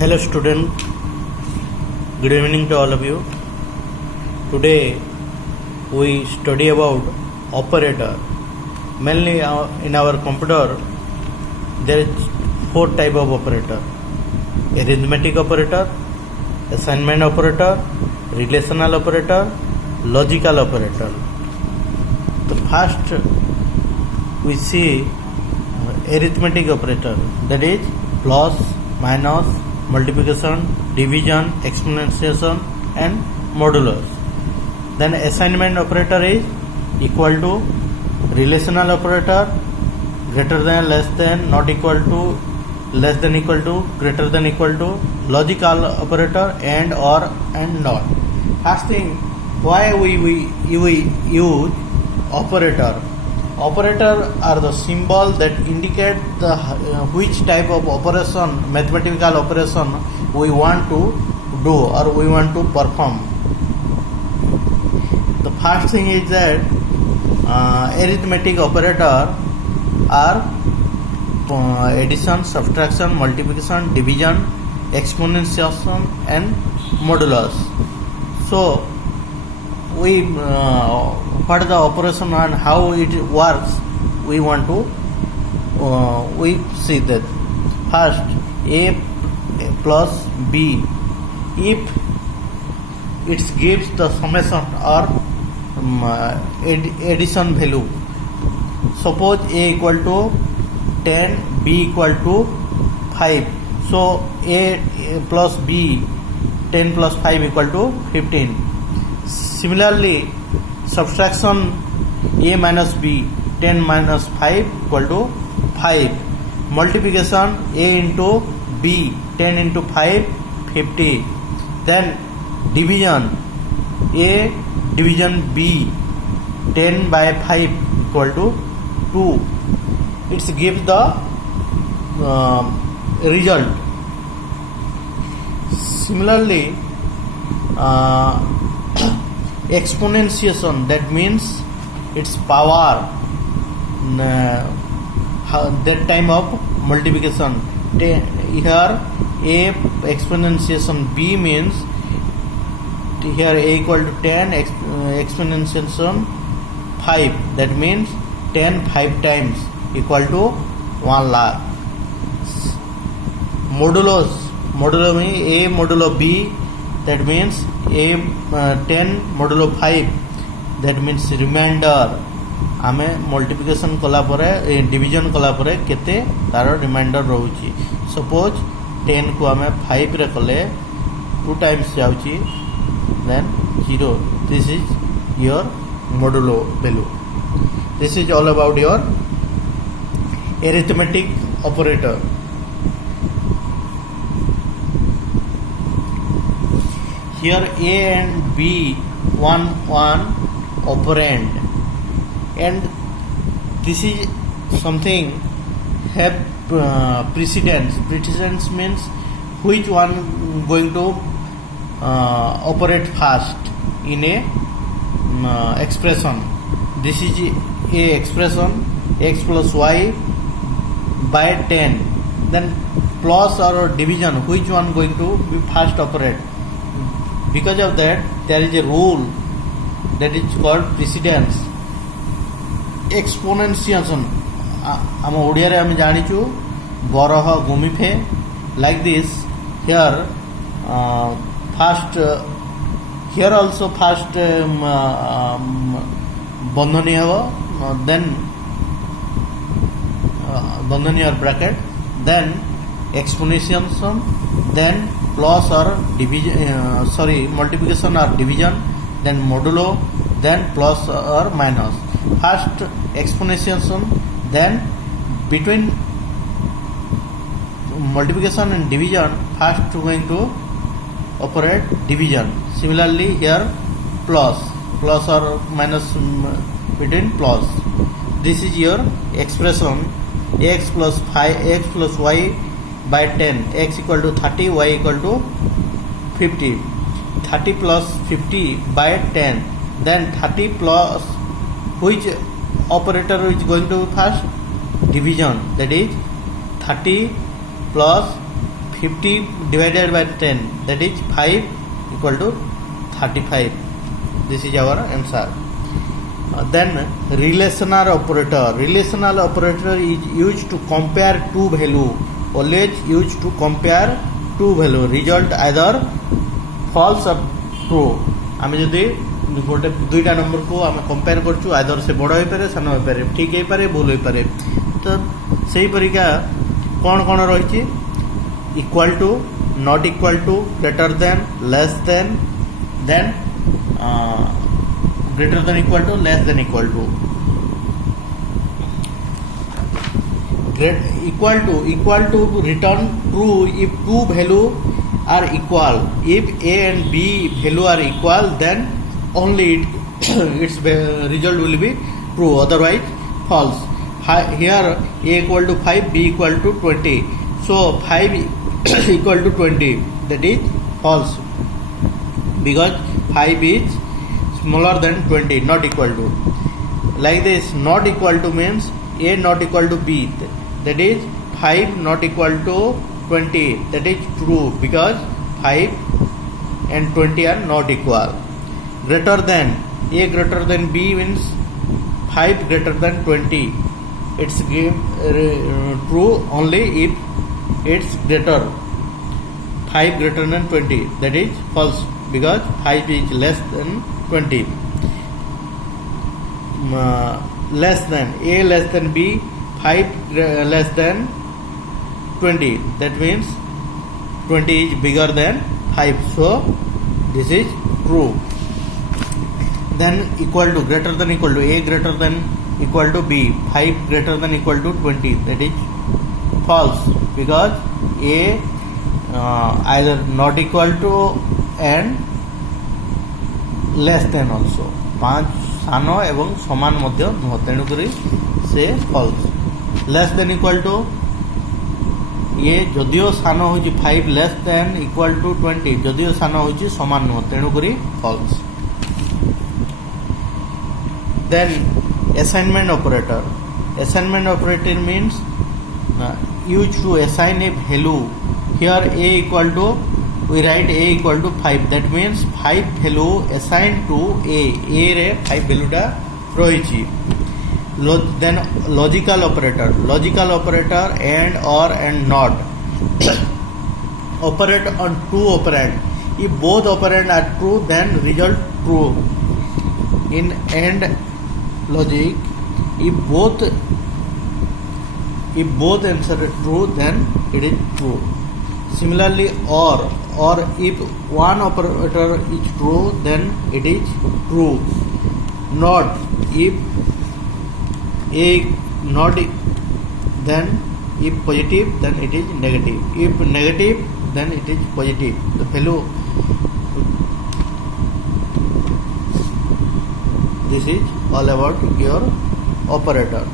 Hello student, good evening to all of you. Today we study about operator. Mainly in our computer there is four type of operator: arithmetic operator, assignment operator, relational operator, logical operator. The first we see arithmetic operator, that is plus, minus, multiplication, division, exponentiation and modulus. Then assignment operator is equal to, relational operator greater than, less than, not equal to, less than equal to, greater than equal to, logical operator and or and not. First thing, why we use operator. Operator are the symbol that indicate the which type of operation, mathematical operation we want to do or we want to perform. The first thing is that arithmetic operator are addition, subtraction, multiplication, division, exponentiation and modulus. So we what the operation and how it works we want to we see that. First, a plus b, if it gives the summation or addition value. Suppose a equal to 10, b equal to 5. So a plus b, 10 plus 5 equal to 15. Similarly, subtraction a minus b, 10 minus 5 equal to 5. Multiplication a into b, 10 into 5, 50. Then division a division b, 10 by 5 equal to 2. It gives the result. Similarly, exponentiation, that means its power, that time of multiplication. Here a exponentiation b means here a equal to 10, exponentiation 5, that means 10 5 times equal to 1 lakh. Modulo means a modulo b, that means a 10 modulo 5, that means remainder. आमे multiplication कला परे division कला परे केते तार reminder रहउची. Suppose 10 को आमे 5 रे कले 2 टाइम्स जाउची, then 0. This is your modulo value. This is all about your arithmetic operator. Here a and b one operand, and this is something have precedence. Precedence means which one going to operate first in a expression. This is a expression x plus y by 10. Then plus or division, which one going to be first operate. Because of that, there is a rule that is called precedence. Exponentiation, आम ओडिया रे आम जानिचु बरह गुमिफे, like this. Here first here also first बंधनी हवा, then bandhani or bracket, then exponentiation, then plus or division, multiplication or division, then modulo, then plus or minus. First exponentiation, then between multiplication and division, first going to operate division. Similarly here plus or minus between plus. This is your expression x plus 5, x plus y by 10, x equal to 30, y equal to 50. 30 plus 50 by 10, then 30 plus which operator is going to first? Division, that is 30 plus 50 divided by 10, that is 5 equal to 35. This is our answer. Then relational operator. Relational operator is used to compare two value. Always used to compare two value. Result either false or true. आम जदि गोटे दुईटा number को आम compare करछु either से बड़ हो पारे सान हो पारे ठीक हो पारे भूल हो पारे तो सही परिका कौन कौन रही equal to not equal to greater than less than greater than equal to less than equal to equal to return true if two value are equal. If a and b value are equal, then only its result will be true, otherwise false. Here a equal to 5, b equal to 20, so 5 equal to 20, that is false because 5 is smaller than 20, not equal to. Like this, not equal to means a not equal to b, that is 5 not equal to 20, that is true because 5 and 20 are not equal. Greater than, a greater than b means 5 greater than 20, it's true only if it's greater 5 greater than 20, that is false because 5 is less than 20. Less than, a less than b, 5 less than 20, that means 20 is bigger than 5, so this is true. Then equal to, greater than equal to, a greater than equal to b, 5 greater than equal to 20, that is false because a either not equal to and less than also 5 सान एवं समान मध्य नुह तेणुक से false. Less than equal to ये जदियो सान हो 5 लेस देन इक्वल टू 20 जदियो सान हो समान नुह तेणुक false. Then assignment operator. Assignment operator means use to assign a value. Here a equal to, we write a equal to 5, that means 5 value assigned to a रे 5 value टा रही. Then logical operator and or and not operate on two operand. If both operand are true, then result true. In AND logic, if both answer are true, then it is true. Similarly, or if one operator is true, then it is true. Not, if a not, then if positive, then it is negative. If negative, then it is positive. The value. This is all about your operator.